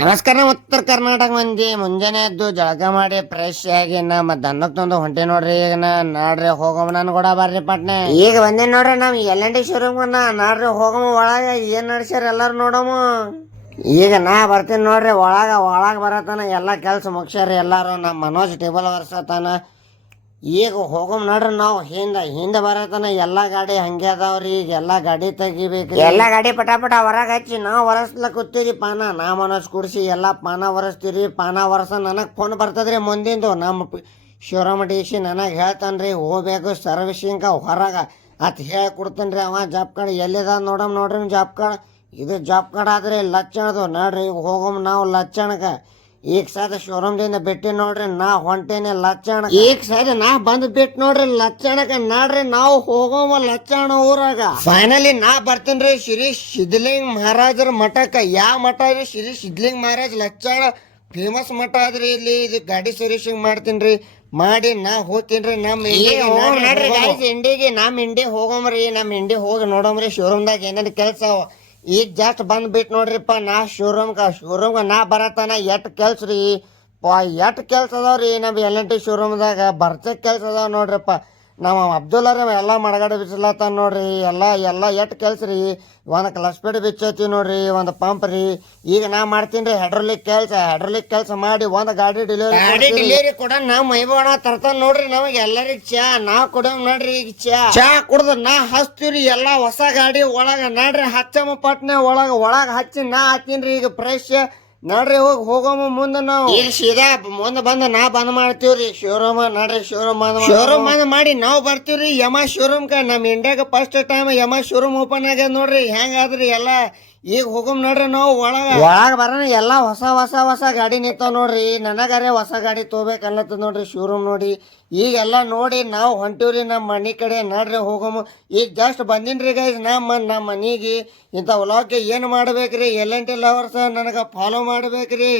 ನಮಸ್ಕಾರ ಉತ್ತರ ಕರ್ನಾಟಕ ಮಂದಿ. ಮುಂಜಾನೆ ಎದ್ದು ಜಳಕ ಮಾಡಿ ಫ್ರೆಶ್ ಆಗಿ ಮತ್ತೆ ಅನ್ನಕ್ ತಂದು ಹೊಂಟಿ ನೋಡ್ರಿ. ಈಗ ನಾಡ್ರಿ ಹೋಗಮ್ಮ ನನ್ ಕೂಡ ಬರ್ರಿ ಪಟ್ನೆ. ಈಗ ಬಂದೇನ್ ನೋಡ್ರಿ ನಮ್ L&T ಶೋರೂಮ್ ನಾಡ್ರಿ ಹೋಗಮ್ಮ. ಒಳಗ ಏನ್ ನಡ್ಸ್ಯಾರ ಎಲ್ಲಾರು ನೋಡಮ್ಮ. ಈಗ ನಾ ಬರ್ತೀನಿ ನೋಡ್ರಿ. ಒಳಗ ಬರತಾನ ಎಲ್ಲಾ ಕೆಲ್ಸ ಮುಗ್ಸ್ಯಾರ ಎಲ್ಲಾರು. ನಮ್ ಮನೋಜ್ ಟೇಬಲ್ ವರ್ಸತಾನ. ಈಗ ಹೋಗಮ್ ನೋಡ್ರಿ. ನಾವು ಹಿಂದ ಬರತನ ಎಲ್ಲಾ ಗಾಡಿ ಹಂಗೆ ಅದಾವ್ರಿ. ಈಗ ಎಲ್ಲಾ ಗಾಡಿ ತೆಗಿಬೇಕು. ಎಲ್ಲಾ ಗಾಡಿ ಪಟಾಪಟ ಹೊರಗೆ ಹಚ್ಚಿ ನಾವು ಹೊರಸ್ಲಕ್ ಕೂತೀರಿ ಪಾನ. ನಾ ಮನೋಜ್ ಕುಡ್ಸಿ ಎಲ್ಲಾ ಪಾನ ಹೊರಸ್ತೀರಿ. ಪಾನ ಹೊರಸ ನನಗ್ ಫೋನ್ ಬರ್ತದ್ರಿ ಮುಂದಿಂದು. ನಮ್ಮ ಶೋರೂಮ್ ಡಿಸಿ ನನಗೆ ಹೇಳ್ತಾನ್ರಿ ಹೋಗ್ಬೇಕು ಸರ್ವಿಸಿಂಗ್ ಹೊರಗ ಅತ್ ಹೇಳಿ ಕೊಡ್ತೇನ್ರಿ. ಅವ ಜಾಬ್ ಕಾರ್ಡ್ ಎಲ್ಲಿದ ನೋಡ್ರಿ ಜಾಬ್ ಕಾರ್ಡ್. ಇದು ಜಾಬ್ ಕಾರ್ಡ್ ಆದ್ರಿ ಲಚ್ಚಣದು ನೋಡ್ರಿ. ಈಗ ಹೋಗಮ್ ನಾವು ಲಚ್ಚಣಕ. ಈಗ ಸದ ಶೋರೂಮ್ದಿಂದ ಬಿಟ್ಟಿ ನೋಡ್ರಿ. ನಾ ಹೊಂಟೇನೆ ಲಚ್ಚಣ. ಈಗ ಸದ ನಾ ಬಂದ್ ಬಿಟ್ಟು ನೋಡ್ರಿ ಲಚ್ಚಣಕ. ನಾಡ್ರಿ ನಾವು ಹೋಗೋಮ ಲಚ್ಚಣ ಊರಾಗ. ಫೈನಲಿ ನಾ ಬರ್ತೀನ್ರಿ ಶ್ರೀ ಸಿದ್ಧಲಿಂಗ ಮಹಾರಾಜರ ಮಠಕ್ಕ. ಯಾವ ಮಠ ರೀ? ಶ್ರೀ ಸಿದ್ಧಲಿಂಗ ಮಹಾರಾಜ್ ಲಚ್ಚಣ ಫೇಮಸ್ ಮಠ ಆದ್ರಿ. ಇಲ್ಲಿ ಇದು ಗಾಡಿ ಸರ್ವಿಸಿಂಗ್ ಮಾಡ್ತೀನ್ರಿ. ಮಾಡಿ ನಾ ಹೋಗ್ತೀನ್ರಿ ನಮ್ಮ ಇಂಡಿಗೆ. ನಮ್ಮ ಇಂಡಿ ಹೋಗಮ್ರಿ. ನಮ್ಮ ಇಂಡಿ ಹೋಗಿ ನೋಡಮ್ರಿ ಶೋರೂಮ್ದಾಗ ಏನೇನು ಕೆಲಸ. ಈಗ ಜಸ್ಟ್ ಬಂದ್ ಬಿಟ್ಟು ನೋಡ್ರಿಪ್ಪ ನಾ ಶೋರೂಮ್ಗ ನಾ ಬರತಾನ. ಎಟ್ ಕೆಲ್ಸ ರೀ ಎಟ್ ಕೆಲ್ಸ ಅದಾವ್ರಿ ನಮ್ಮ L&T ಶೋರೂಮ್ದಾಗ. ಬರ್ತಕ್ ಕೆಲ್ಸ ಅದಾವ ನೋಡ್ರಿಪ್ಪ. ನಮ್ಮ ಅಬ್ದುಲ್ಲಾ ರೀ ಎಲ್ಲ ಮಡಗಡೆ ಬಿಚ್ಚಲತ್ತಾನ ನೋಡ್ರಿ. ಎಲ್ಲ ಎಟ್ ಕೆಲ್ಸ ರೀ. ಒಂದು ಕ್ಲಚ್ ಪೇಟ್ ಬಿಚ್ಚತಿ ನೋಡ್ರಿ. ಒಂದು ಪಂಪ್ ರೀ. ಈಗ ನಾ ಮಾಡ್ತೀನಿ ಹೈಡ್ರೋಲಿಕ್ ಕೆಲಸ ಮಾಡಿ ಒಂದು ಗಾಡಿ ಡೆಲಿವರಿ ಕೊಡ. ನಾವು ಮೈಬಣ್ಣ ತರ್ತಾನ ನೋಡ್ರಿ. ನಮಗೆ ಎಲ್ಲರಿಗ ಚಾ ನಾ ಕೊಡೋಣ ನೋಡ್ರಿ. ಈಗ ಚಾ ಕುಡ್ದ ನಾ ಹಚ್ತೀವ್ರಿ. ಎಲ್ಲಾ ಹೊಸ ಗಾಡಿ ಒಳಗ ನೋಡ್ರಿ ಹಚ್ಚಮ್ಮ ಪಟ್ನೆ ಒಳಗ ಹಚ್ಚಿ ನಾ ಹಾಕ್ತೀನ್ರಿ. ಈಗ ಫ್ರೆಶ್ ನೋಡ್ರಿ. ಹೋಗಮ್ಮ ಮುಂದೆ. ನಾವು ಈಗ ಸೀದಾ ಮುಂದೆ ಬಂದ್ ಮಾಡ್ತೀವ್ರಿ ಶೋರೂಮ್. ನೋಡ್ರಿ ಶೋರೂಮ್ ಬಂದ್ ಮಾಡಿ ನಾವು ಬರ್ತೀವ್ರಿ ಯಮ ಶೋರೂಮ್ಕ. ನಮ್ ಇಂಡಿಯಾಗ ಫಸ್ಟ್ ಟೈಮ್ ಯಮ ಶೋರೂಮ್ ಓಪನ್ ಆಗ್ಯದ ನೋಡ್ರಿ. ಹೆಂಗಾದ್ರಿ ಎಲ್ಲ. ಈಗ ಹೋಗಮ್ ನೋಡ್ರಿ ನಾವು ಒಳಗ ಬರೋಣ. ಎಲ್ಲಾ ಹೊಸ ಗಾಡಿ ನಿಂತಾವ ನೋಡ್ರಿ. ನನಗಾರೆ ಹೊಸ ಗಾಡಿ ತಗೋಬೇಕು ಅನ್ಲತ್ತದ ನೋಡ್ರಿ ಶೋರೂಮ್ ನೋಡಿ. ಈಗೆಲ್ಲ ನೋಡಿ ನಾವು ಹೊಂಟಿವ್ರಿ ನಮ್ಮ ಮನಿ ಕಡೆ. ನೋಡ್ರಿ ಹೋಗಮ್ಮ. ಈಗ ಜಸ್ಟ್ ಬಂದಿನ್ರಿ ಗೈಸ್ ನಮ್ಮ ಮನಿಗೆ. ಇಂಥ ವ್ಲಾಗ್ಗೆ ಏನು ಮಾಡ್ಬೇಕ್ರಿ? L&T ಲವರ್ಸ್ ನನಗೆ ಫಾಲೋ ಮಾಡ್ಬೇಕ್ರಿ.